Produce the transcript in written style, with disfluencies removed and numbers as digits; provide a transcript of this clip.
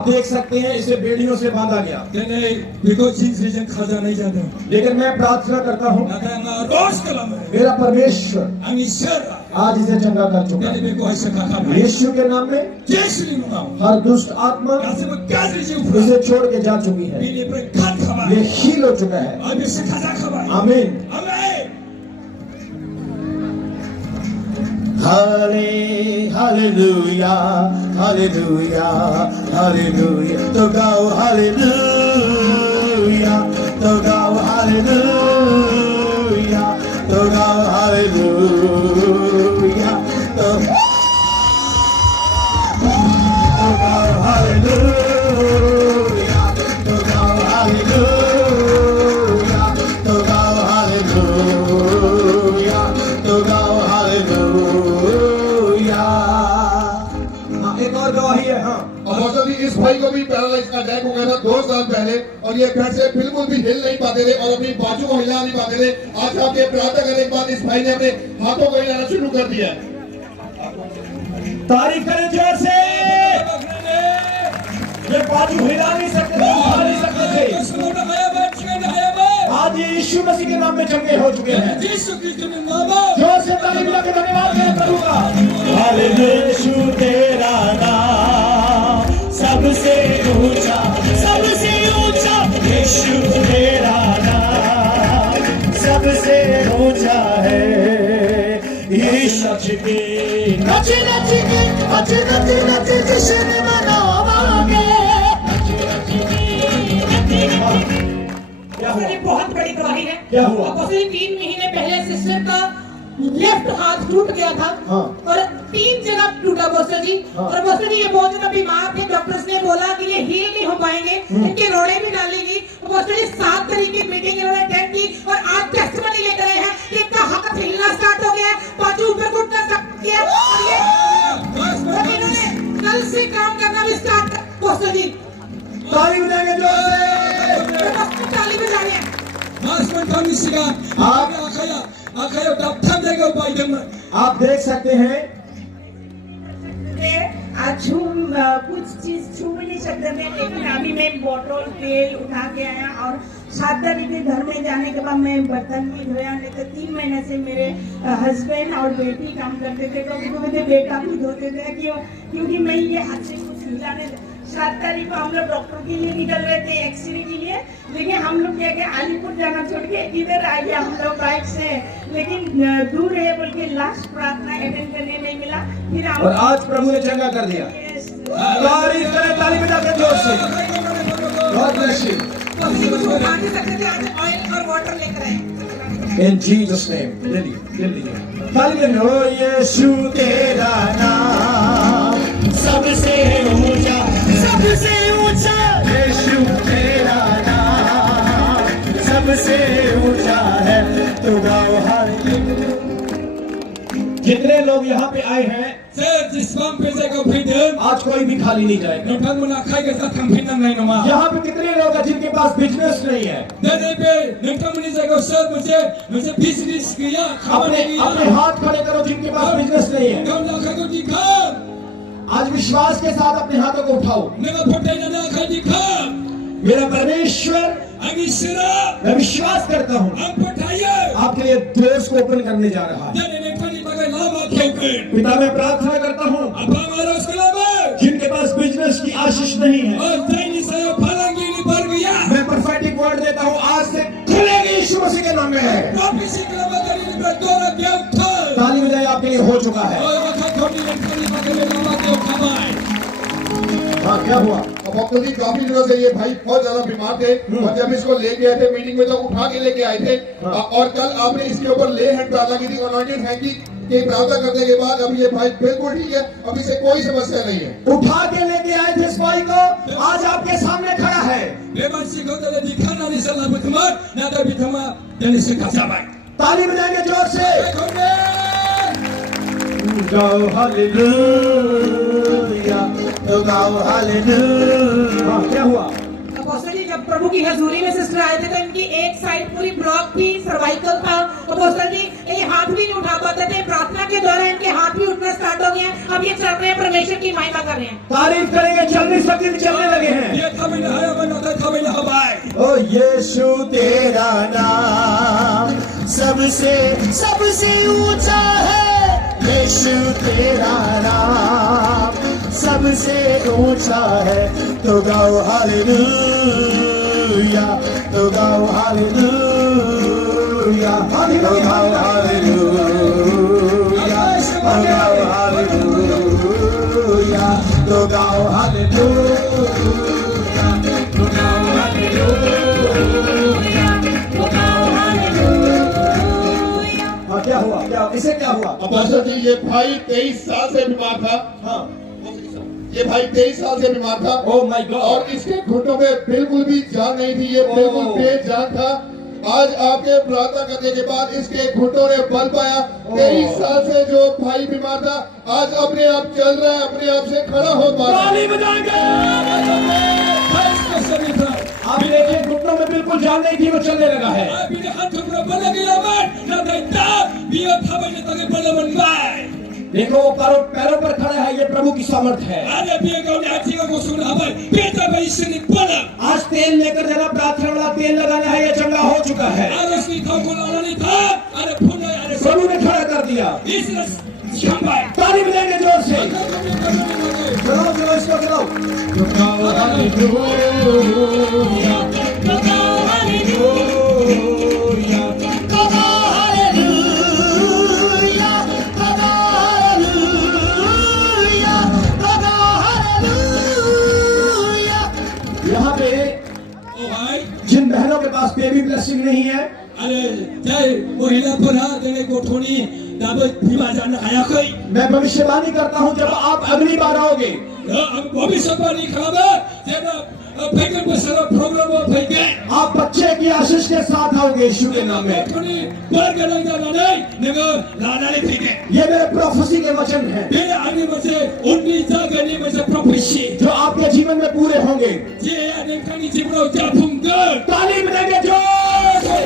देख सकते हैं इसे बेड़ियों से बांधा गया, लेकिन मैं प्रार्थना करता हूँ मेरा परमेश्वर आज इसे चंगा कर चुका है। यीशु के नाम में हर दुष्ट आत्मा इसे छोड़ के जा चुकी है, ये हील हो चुका है। आमीन। हालेलुया हालेलुया हालेलुया, तो गाओ हालेलुया, तो गाओ हालेलुया, तो गाओ हालेलुया, तो गाओ हालेलुया, तो गाओ हालेलुया, तो गाओ हालेलुया, तो गाओ हालेलुया। एक और गवाही है। हाँ, और इस भाई को भी पैरालाइज का अटैक हो गया था 2 साल पहले, और ये बेड से बिल्कुल भी हिल नहीं पाते थे और अपनी बाजू को हिला नहीं पाते थे। आज आपके प्रार्थना करने के बाद इस भाई ने अपने हाथों को हिलाना शुरू कर दिया। तारीफ करें जोर से। ये बाजू हिला नहीं सकते थे, उठा नहीं सकते थे। आज ये यीशु मसीह के नाम में चंगे हो चुके हैं। जोर से ताली बजा के धन्यवाद करें प्रभु का। हालेलुया, यीशु तेरा नाम सबसे ऊंचा, सबसे ऊंचा। यीशु तेरा नाम सबसे ऊंचा है। यीशु के नच नच के नच नच नच जश्न मनावांगे। बहुत बड़ी गवाही है। क्या हुआ? 3 महीने पहले सिस्टर का लेफ्ट हाथ टूट गया था। हाँ। और 3 जगह टूटा बोस्टर जी। हाँ। और बोस्टर जी ये बहुत ज्यादा बीमार थे, डॉक्टर्स ने बोला कि ये हील नहीं हो पाएंगे, इनके रोड़े भी डालेगी। बोस्टर जी 7 तारीख की मीटिंग इन्होंने अटेंड की और आज टेस्टिमनी लेकर आए हैं कि इनका हाथ हिलना स्टार्ट हो गया, बाजू ऊपर उठना स्टार्ट किया और ये इन्होंने कल से काम करना भी स्टार्ट। बोस्टर जी ताली बजाएंगे जोर से। ताली बजाएंगे। आप देख सकते हैं आज कुछ चीज छू भी नहीं सकते थे, लेकिन अभी मैं बोतल तेल उठा के आया और 7 तारीख के घर में जाने के बाद मैं बर्तन भी धोया। नहीं तो 3 महीने से मेरे हस्बैंड और बेटी काम करते थे, तो मुझे बेटा भी धोते थे क्योंकि मैं ये हाथ से कुछ हिलाने। 7 तारीख को हम लोग डॉक्टर के लिए निकल रहे थे एक्सरे के लिए, लेकिन हम लोग क्या कि अलीपुर जाना छोड़ के इधर आ गया हम लोग बाइक से, लेकिन दूर है बोल के लास्ट प्रार्थना अटेंड करने नहीं मिला। फिर और आज प्रभु ने चंगा कर दिया। तारीफ करें, ताली बजा के जोर से। God bless you. कुछ उठा नहीं सकते थे, आज ऑयल और वाटर लेकर आए। In Jesus name, ले ताली बजाओ। ओ यीशु तेरा नाम सबसे ऊंचा, सबसे ऊंचा। यीशु तेरा नाम सबसे ऊंचा है, तो गाओ हालेलुया। जितने लोग यहाँ पे आए हैं आज कोई भी खाली नहीं जाएगा। यहाँ पे कितने लोग हैं जिनके पास बिजनेस नहीं है? अपने हाथ खड़े करो जिनके पास बिजनेस नहीं है। आज विश्वास के साथ अपने हाथों को उठाओ। मेरा परमेश्वर, मैं विश्वास करता हूँ आपके लिए दोस्त को ओपन करने जा रहा है। पिता मैं प्रार्थना करता हूँ जिनके पास बिजनेस की आशीष नहीं है, मैं प्रोफेटिक वर्ड देता हूँ आज से खुलेगी यीशु मसीह के नाम में है। ताली बजाए, आपके लिए हो चुका है। हाँ, क्या हुआ? अब आपको जी काफी दिनों से ये भाई बहुत ज्यादा बीमार थे और जब इसको लेके आए थे मीटिंग में तो उठा के लेके आए थे। और कल आपने इसके ऊपर ले हैंड प्रार्थना की थी, अनॉइंटेड हैंड की प्रार्थना करने के बाद अभी ये भाई बिल्कुल ठीक है, अभी से कोई समस्या नहीं है। उठा के लेके आए थे इस भाई को, आज आपके सामने खड़ा है। ताली बजाएंगे जोर से। गाओ हालेलुया, तो गाओ हालेलुया। क्या हुआ? अपोस्टल जी जब प्रभु की हजूरी में सिस्टर आए थे तो इनकी एक साइड पूरी ब्लॉक थी, सर्वाइकल था। अपोस्टल जी ये हाथ भी नहीं उठा पाते थे, प्रार्थना के दौरान इनके हाथ भी उठना स्टार्ट हो गए हैं। अब ये चल रहे हैं, परमेश्वर की महिमा कर रहे हैं। तारीफ करेंगे, चल नहीं सकते, चलने लगे हैं। ओ यीशु तेरा नाम सबसे सबसे ऊंचा है, यीशु तेरा नाम सबसे ऊंचा है। तो गाओ हालेलुया, तो गाओ हालेलुया, तो गाओ हालेलुया, तो गाओ हालेलुया, तो गाओ हालेलुया, तो गाओ हालेलुया, तो गाओ हालेलुया। हाँ, क्या हुआ, क्या इसे क्या हुआ? अपोस्टल जी, ये भाई 23 साल से बीमार था। हाँ, ये भाई 23 साल से बीमार था। Oh my God. और इसके घुटनों में बिल्कुल भी जान नहीं थी, ये बिल्कुल बेजान था। आज आपके प्रार्थना करने के बाद इसके घुटनों ने बल पाया। 23 साल से जो भाई बीमार था, आज अपने आप चल रहा है, अपने आप से खड़ा हो पा रहा है। ताली बजाएंगे। आप देखिए, घुटनों में बिल्कुल जान नहीं थी, वो चलने लगा है। देखो, वो पैरों पर खड़ा है, ये प्रभु की सामर्थ है। आज तेल लेकर जाना, प्रार्थना वाला तेल लगाना है, ये चंगा हो चुका है। प्रभु ने खड़ा कर दिया। ताली बजाएंगे जोर से। चलो चलो, इसको चलो। यहाँ पे जिन बहनों के पास बेबी ब्लेसिंग नहीं है, मैं भविष्यवाणी करता हूँ, जब आप अगली बार आओगे, आप बच्चे की आशीष के साथ आओगे यीशु के नाम में। ये मेरे प्रोफेसी के वचन हैं, जो आपके जीवन में पूरे होंगे। ताली बजाएंगे जोर से।